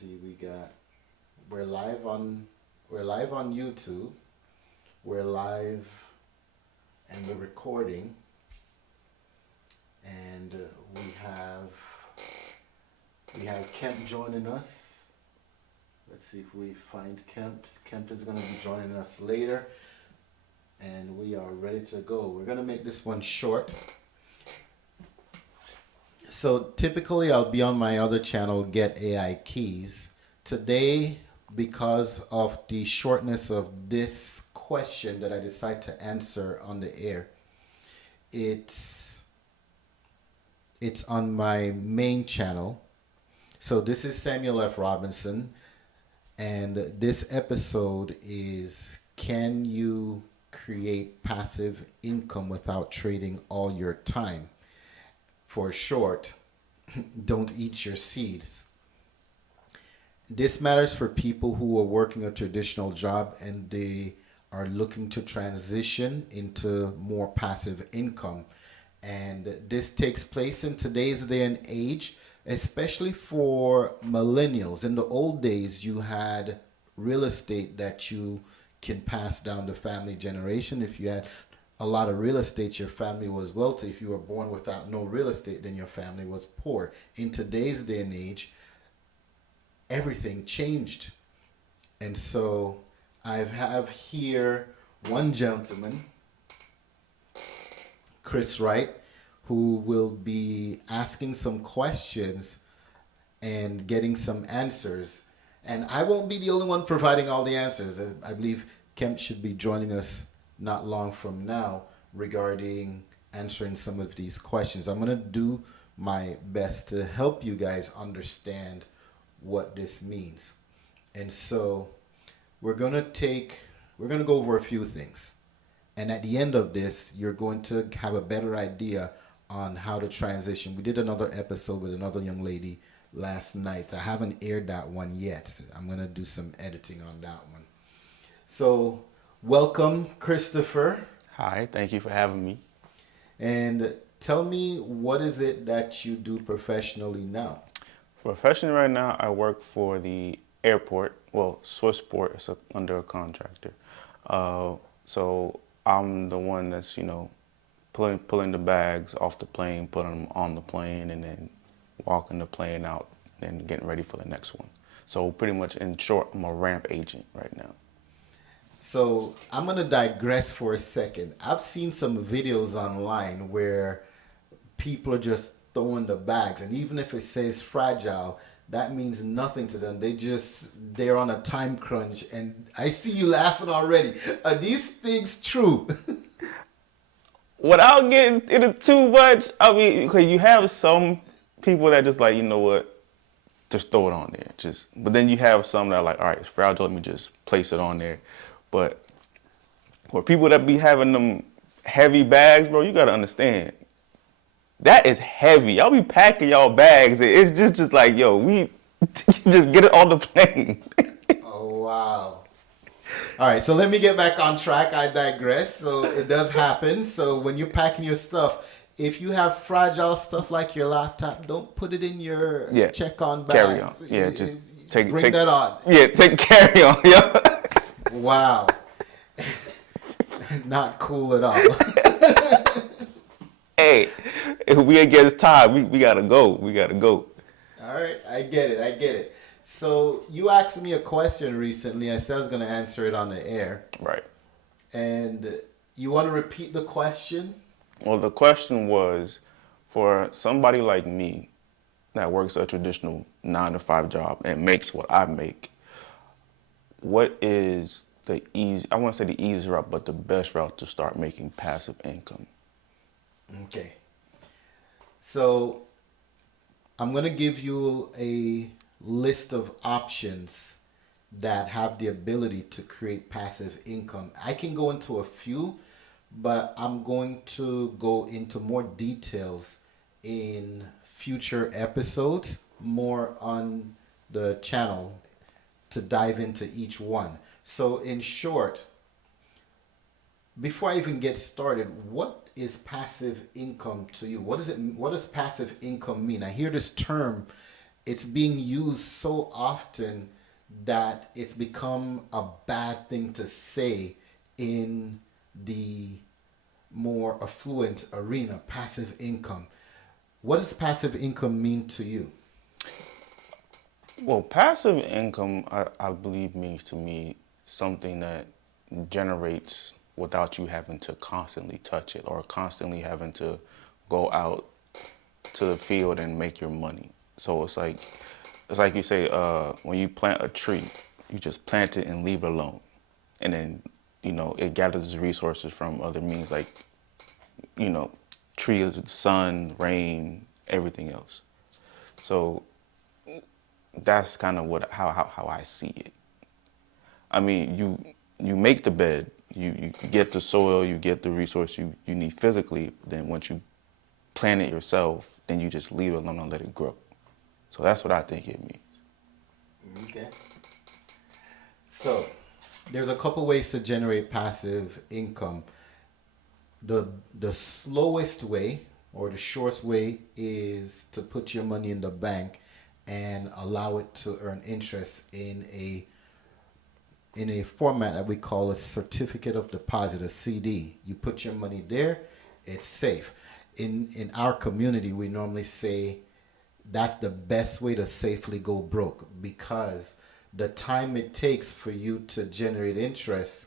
see, we're live on YouTube. We're live and we're recording. And we have Kemp joining us. Let's see if we find Kemp. Kemp is going to be joining us later. And we are ready to go. We're going to make this one short. So typically I'll be on my other channel, Get AI Keys. Today, because of the shortness of this question that I decide to answer on the air, it's on my main channel. So this is Samuel F. Robinson, and this episode is, can you create passive income without trading all your time? For short, don't eat your seeds. This matters for people who are working a traditional job and they are looking to transition into more passive income. And this takes place in today's day and age, especially for millennials. In the old days, you had real estate that you can pass down the family generation. If you had a lot of real estate, your family was wealthy. If you were born without no real estate, then your family was poor. In today's day and age, everything changed. And so I have here one gentleman, Chris Wright, who will be asking some questions and getting some answers. And I won't be the only one providing all the answers. I believe Kemp should be joining us not long from now regarding answering some of these questions. I'm going to do my best to help you guys understand what this means. And so we're going to go over a few things. And at the end of this, you're going to have a better idea on how to transition. We did another episode with another young lady last night. I haven't aired that one yet. I'm going to do some editing on that one. So welcome, Christopher. Hi, thank you for having me. And tell me, what is it that you do professionally now? Professionally right now, I work for the airport. Well, Swissport is under a contractor. So I'm the one that's, pulling the bags off the plane, putting them on the plane, and then walking the plane out and getting ready for the next one. So pretty much, in short, I'm a ramp agent right now. So I'm going to digress for a second. I've seen some videos online where people are just throwing the bags, and even if it says fragile, that means nothing to them. They're on a time crunch, and I see you laughing already. Are these things true? Without getting into too much, I mean, okay, you have some people that just like, you know what, just throw it on there. But then you have some that are like, all right, it's fragile, let me just place it on there. But for people that be having them heavy bags, bro, you gotta understand, that is heavy. Y'all be packing y'all bags. It's just like, yo, we just get it on the plane. Oh, wow. All right, so let me get back on track. I digress. So it does happen. So when you're packing your stuff, if you have fragile stuff like your laptop, don't put it in your check-on bags. Carry on. Yeah, just bring that on. Yeah, take carry on. Yeah. Wow. Not cool at all. Hey, if we against time, we gotta go. We gotta go. All right, I get it. So you asked me a question recently. I said I was going to answer it on the air. Right. And you want to repeat the question? Well, the question was, for somebody like me that works a traditional 9-to-5 job and makes what I make, what is the I want to say the easiest route, but the best route to start making passive income? Okay. So I'm going to give you a list of options that have the ability to create passive income. I can go into a few, but I'm going to go into more details in future episodes, more on the channel to dive into each one. So in short, before I even get started, what is passive income to you? What does passive income mean? I hear this term it's being used so often that it's become a bad thing to say in the more affluent arena, passive income. What does passive income mean to you? Well, passive income, I believe, means to me something that generates without you having to constantly touch it or constantly having to go out to the field and make your money. So it's like you say, when you plant a tree, you just plant it and leave it alone, and then it gathers resources from other means like you know trees, sun, rain, everything else. So that's kind of how I see it. I mean, you make the bed, you get the soil, you get the resource you need physically. Then once you plant it yourself, then you just leave it alone and let it grow. So that's what I think it means. Okay. So there's a couple ways to generate passive income. The slowest way or the shortest way is to put your money in the bank and allow it to earn interest in a format that we call a certificate of deposit, a CD. You put your money there, it's safe. In our community, we normally say that's the best way to safely go broke because the time it takes for you to generate interest,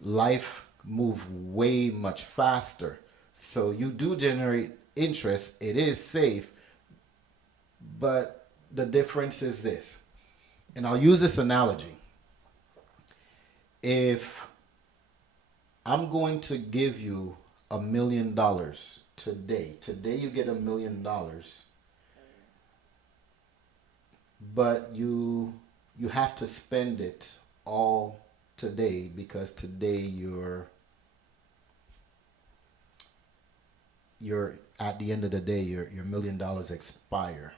life move way much faster. So you do generate interest, it is safe, but the difference is this. And I'll use this analogy. If I'm going to give you $1 million today you get $1 million, but you have to spend it all today because today you're at the end of the day your $1 million expire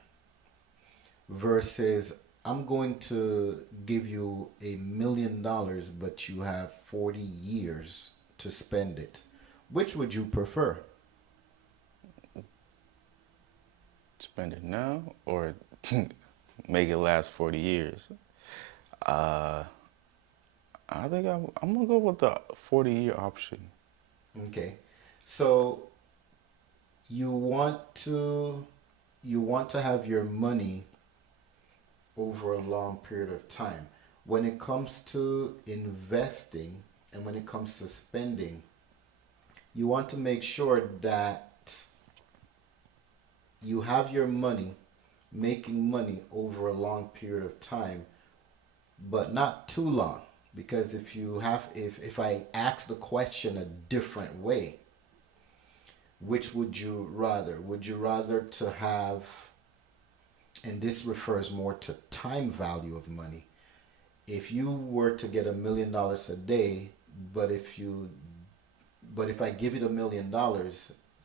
versus I'm going to give you $1 million but you have 40 years to spend it. Which would you prefer? Spend it now or make it last 40 years. Uh, I think I'm gonna go with the 40-year option. Okay. So you want to you want to have your money over a long period of time. When it comes to investing and when it comes to spending, you want to make sure that you have your money making money over a long period of time, but not too long. Because if I ask the question a different way, which would you rather? Would you rather to have, and this refers more to time value of money. If you were to get $1 million a day, but if I give you $1 million,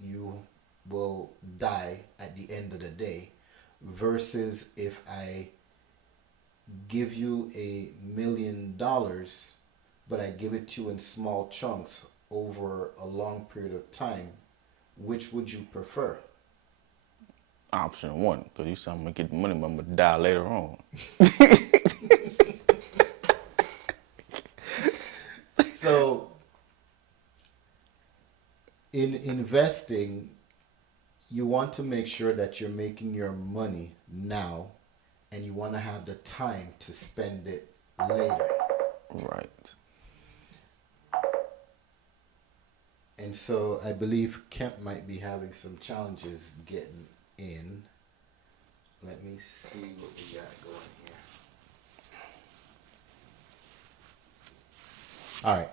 you will die at the end of the day. Versus if I give you $1 million, but I give it to you in small chunks over a long period of time, which would you prefer? Option one, because you said I'm gonna get the money, but I'm gonna die later on. So, in investing, you want to make sure that you're making your money now and you want to have the time to spend it later. Right. And so I believe Kemp might be having some challenges getting in. Let me see what we got going here. All right.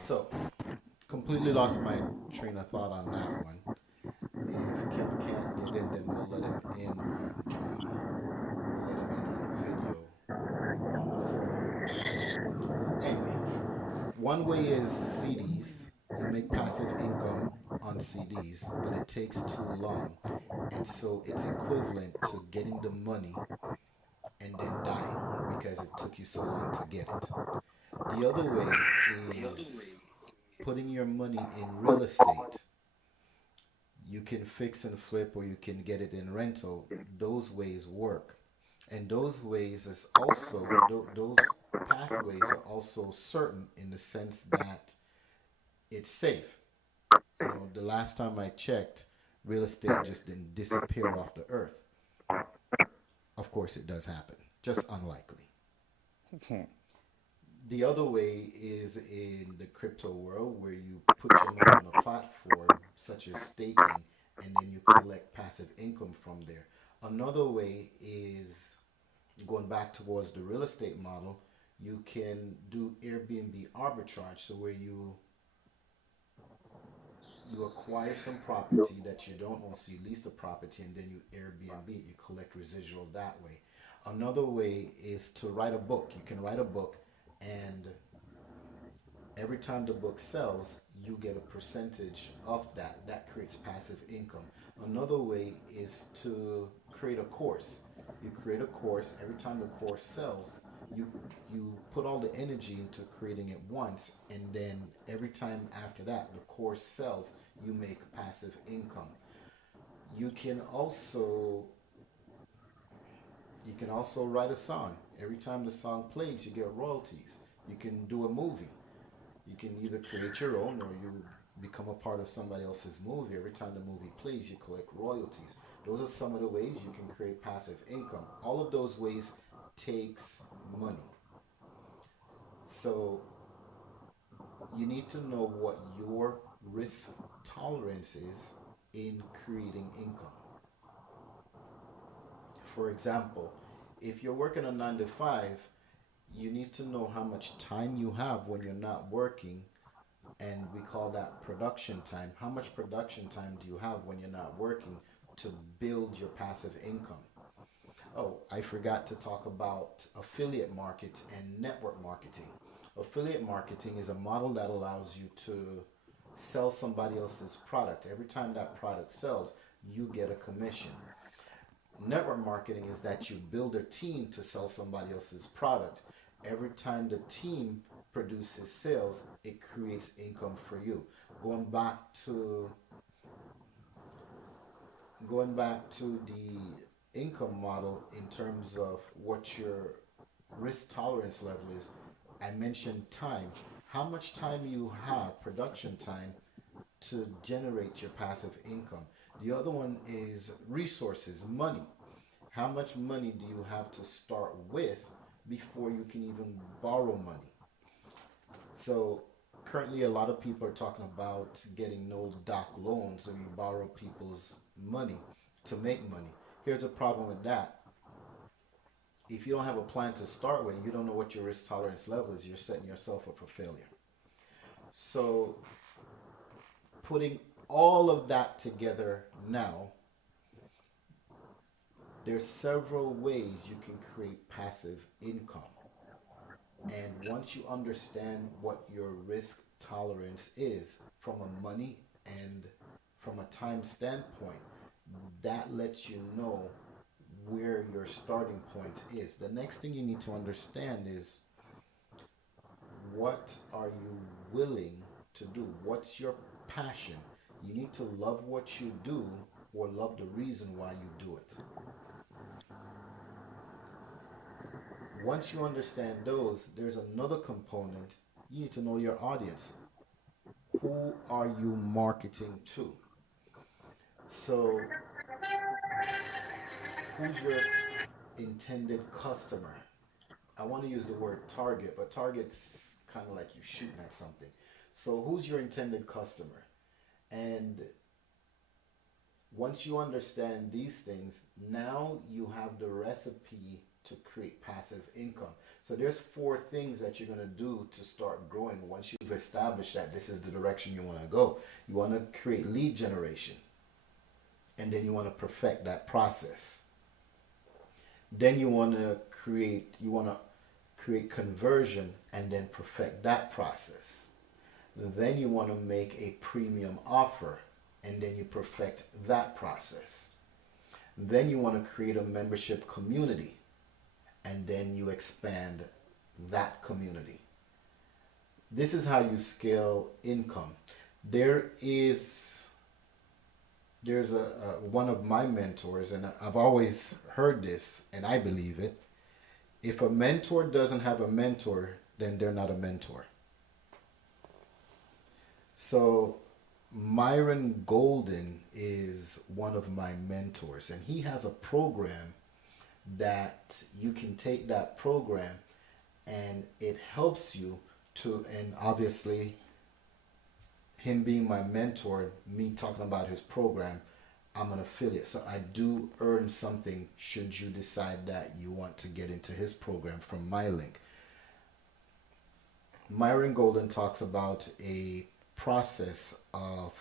So, completely lost my train of thought on that one. If Kemp can't get in, then we'll let him in on video on the phone. Anyway, one way is CDs. You make passive income on CDs, but it takes too long. And so it's equivalent to getting the money and then dying because it took you so long to get it. The other way is putting your money in real estate. You can fix and flip or you can get it in rental. Those ways work. And those ways is also those pathways are also certain in the sense that it's safe. You know, the last time I checked, real estate just didn't disappear off the earth. Of course, it does happen, just unlikely. The other way is in the crypto world where you put your money on a platform such as staking and then you collect passive income from there. Another way is going back towards the real estate model, you can do Airbnb arbitrage, so where you acquire some property that you don't own, so you lease the property and then you Airbnb it, you collect residual that way. Another way is to write a book. You can write a book and every time the book sells, you get a percentage of that. That creates passive income. Another way is to create a course. You create a course. Every time the course sells, you you put all the energy into creating it once, and then every time after that, the course sells. You make passive income. You can also you can also write a song. Every time the song plays, you get royalties. You can do a movie. You can either create your own or you become a part of somebody else's movie. Every time the movie plays, you collect royalties. Those are some of the ways you can create passive income. All of those ways takes money. So you need to know what your risk tolerance is in creating income. For example, if you're working a 9 to 5, you need to know how much time you have when you're not working, and we call that production time. How much production time do you have when you're not working to build your passive income? Oh, I forgot to talk about affiliate market and network marketing. Affiliate marketing is a model that allows you to sell somebody else's product. Every time that product sells, you get a commission. Network marketing is that you build a team to sell somebody else's product. Every time the team produces sales, it creates income for you. Going back to going back to the income model in terms of what your risk tolerance level is, I mentioned time. How much time you have, production time, to generate your passive income. The other one is resources, money. How much money do you have to start with before you can even borrow money? So currently a lot of people are talking about getting no doc loans, so you borrow people's money to make money. Here's a problem with that. If you don't have a plan to start with, you don't know what your risk tolerance level is, you're setting yourself up for failure. So putting all of that together now, there's several ways you can create passive income. And once you understand what your risk tolerance is from a money and from a time standpoint, that lets you know where your starting point is. The next thing you need to understand is what are you willing to do? What's your passion? You need to love what you do or love the reason why you do it. Once you understand those, there's another component. You need to know your audience. Who are you marketing to? So, who's your intended customer? I want to use the word target, but target's kind of like you shooting at something. So, who's your intended customer? And once you understand these things, now you have the recipe to create passive income. So there's four things that you're going to do to start growing once you've established that this is the direction you want to go. You want to create lead generation, and then you want to perfect that process. Then you want to create conversion and then perfect that process. Then you want to make a premium offer and then you perfect that process. Then you want to create a membership community and then you expand that community. This is how you scale income. There is there's a one of my mentors, and I've always heard this, and I believe it. If a mentor doesn't have a mentor, then they're not a mentor. So Myron Golden is one of my mentors, and he has a program that you can take that program and it helps you to, and obviously him being my mentor, me talking about his program, I'm an affiliate. So I do earn something should you decide that you want to get into his program from my link. Myron Golden talks about a process of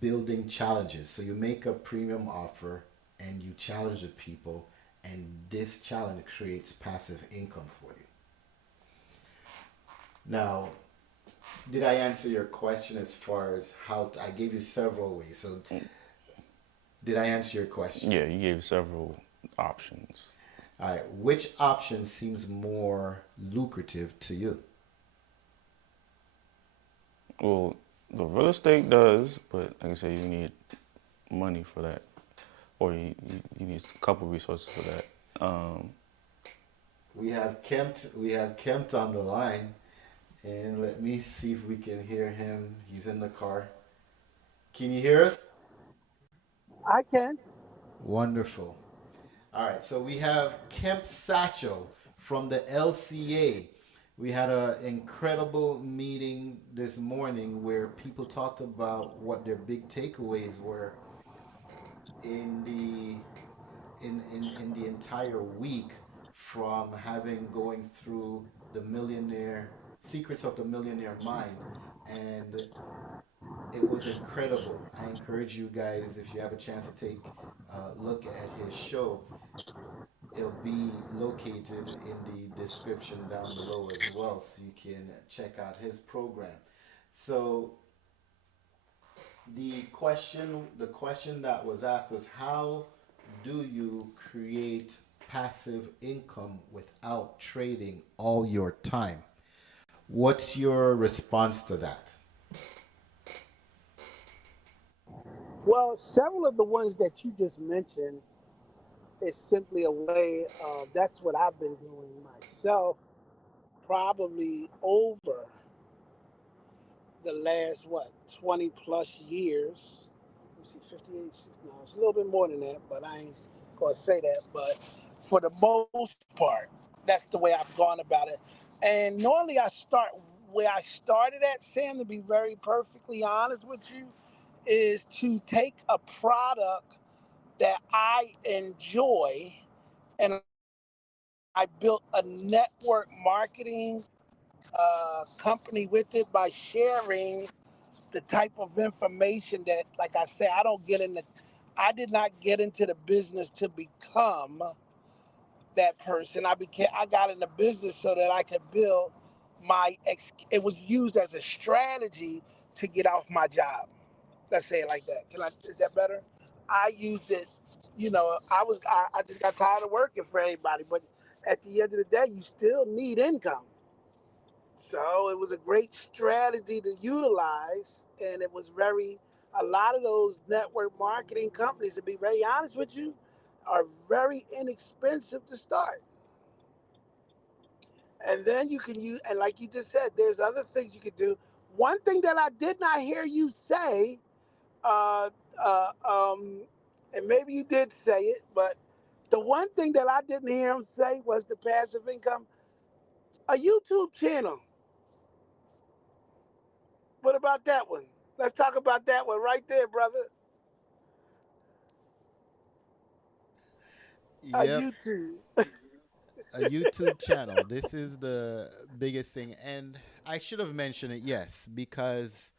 building challenges. So you make a premium offer and you challenge the people, and this challenge creates passive income for you. Now, did I answer your question as far as I gave you several ways? So did I answer your question? Yeah, you gave several options. All right. Which option seems more lucrative to you? Well, the real estate does, but like I said, you need money for that, or you need a couple resources for that. We have Kempt. We have Kempt on the line, and let me see if we can hear him. He's in the car. Can you hear us? I can. Wonderful. All right, so we have Kemp Satchel from the LCA. We had an incredible meeting this morning where people talked about what their big takeaways were in the entire week from having going through the millionaire secrets of the millionaire mind, and it was incredible. I encourage you guys, if you have a chance to take a look at his show, it'll be located in the description down below as well, so you can check out his program. So the question that was asked was, how do you create passive income without trading all your time? What's your response to that? Well, several of the ones that you just mentioned is simply a way of that's what I've been doing myself, probably over the last, what, 20 plus years. Let's see, 58, 60, no, it's a little bit more than that, but I ain't going to say that. But for the most part, that's the way I've gone about it. And normally I start where I started at, Sam, to be very perfectly honest with you, is to take a product that I enjoy and I built a network marketing company with it by sharing the type of information that, like I say, I did not get into the business to become that person. I got in the business so that I could build it was used as a strategy to get off my job. Let's say it like that. Is that better? I used it, I just got tired of working for anybody, but at the end of the day, you still need income. So it was a great strategy to utilize, and a lot of those network marketing companies, to be very honest with you, are very inexpensive to start. And then you can use, and like you just said, there's other things you could do. One thing that I did not hear you say, uh, uh, um, and maybe you did say it, but the one thing that I didn't hear him say was the passive income. A YouTube channel. What about that one? Let's talk about that one right there, brother. A Yep, YouTube. a YouTube channel. This is the biggest thing. And I should have mentioned it, yes, because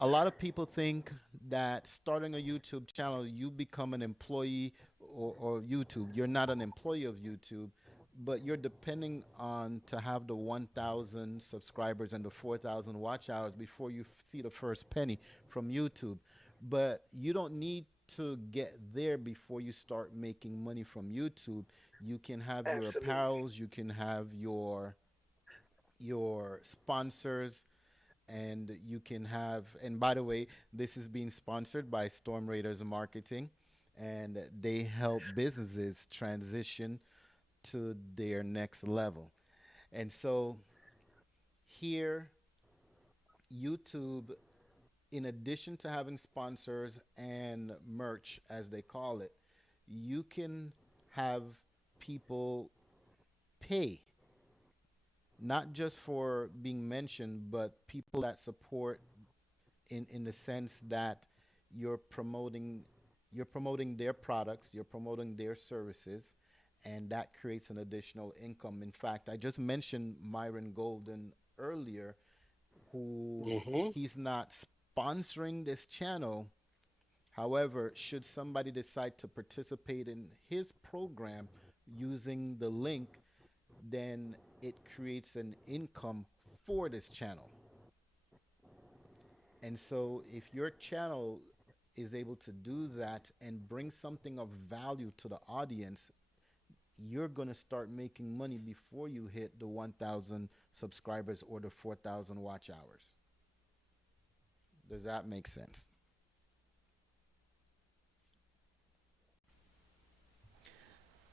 a lot of people think that starting a YouTube channel, you become an employee or YouTube. You're not an employee of YouTube, but you're depending on to have the 1,000 subscribers and the 4,000 watch hours before you see the first penny from YouTube. But you don't need to get there before you start making money from YouTube. You can have your Absolutely. apparels, you can have your sponsors, and you can have, and by the way, this is being sponsored by Storm Raiders Marketing, and they help businesses transition to their next level. And so here, YouTube, in addition to having sponsors and merch, as they call it, you can have people pay, not just for being mentioned, but people that support in the sense that you're promoting you're promoting their products, you're promoting their services, and that creates an additional income. In fact, I just mentioned Myron Golden earlier, who Hmm. he's not sponsoring this channel. However, should somebody decide to participate in his program using the link, then it creates an income for this channel. And so, if your channel is able to do that and bring something of value to the audience, you're going to start making money before you hit the 1,000 subscribers or the 4,000 watch hours. Does that make sense?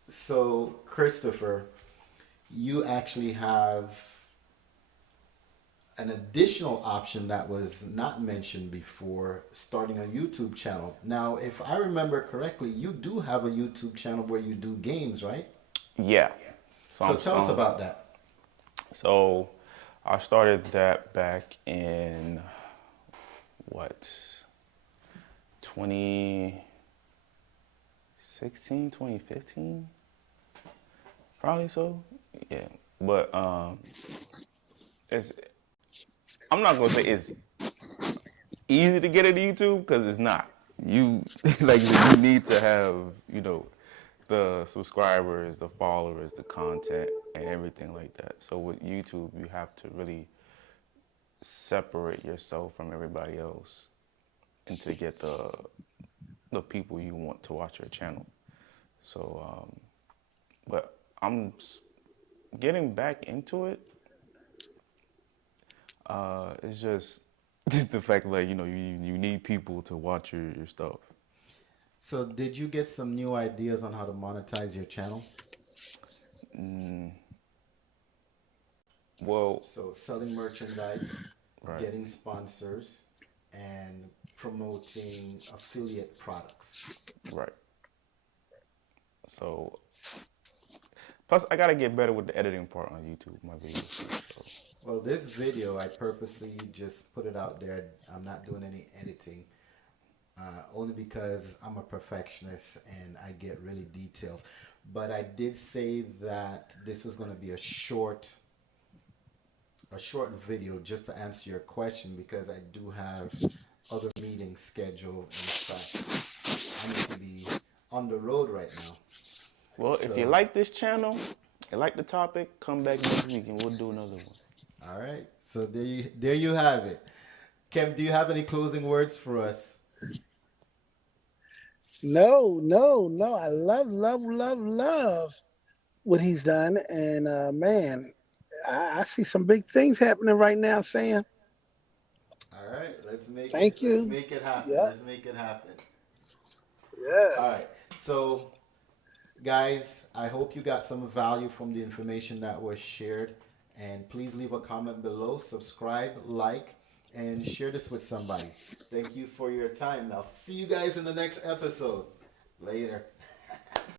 So, Christopher, you actually have an additional option that was not mentioned before, starting a YouTube channel. Now, if I remember correctly, you do have a YouTube channel where you do games, right? Yeah. So So tell us about that. so I started that back in what, 2016, 2015, probably so. Yeah, but it's I'm not gonna say it's easy to get into YouTube because it's not. You like you need to have the subscribers, the followers, the content, and everything like that. So with YouTube, you have to really separate yourself from everybody else and to get the people you want to watch your channel. So, but getting back into it. It's just just the fact like you need people to watch your stuff. So, did you get some new ideas on how to monetize your channel? Well, So, selling merchandise, right, getting sponsors, and promoting affiliate products. right. So plus I gotta get better with the editing part on YouTube, my videos too. So Well, this video, I purposely just put it out there. I'm not doing any editing, only because I'm a perfectionist and I get really detailed. But I did say that this was going to be a short video just to answer your question, because I do have other meetings scheduled. In fact, I need to be on the road right now. well, if you So, like this channel, you like the topic, come back next week and we'll do another one. all right. So there you have it. Kev, do you have any closing words for us? No, no, no. I love, love, love, love what he's done. And man, I see some big things happening right now, Sam. All right, let's make it Thank let's you. make it happen. Yep. Let's make it happen. Yeah. All right. So, guys, I hope you got some value from the information that was shared, and please leave a comment below, subscribe, like, and share this with somebody. Thank you for your time. I'll see you guys in the next episode. Later.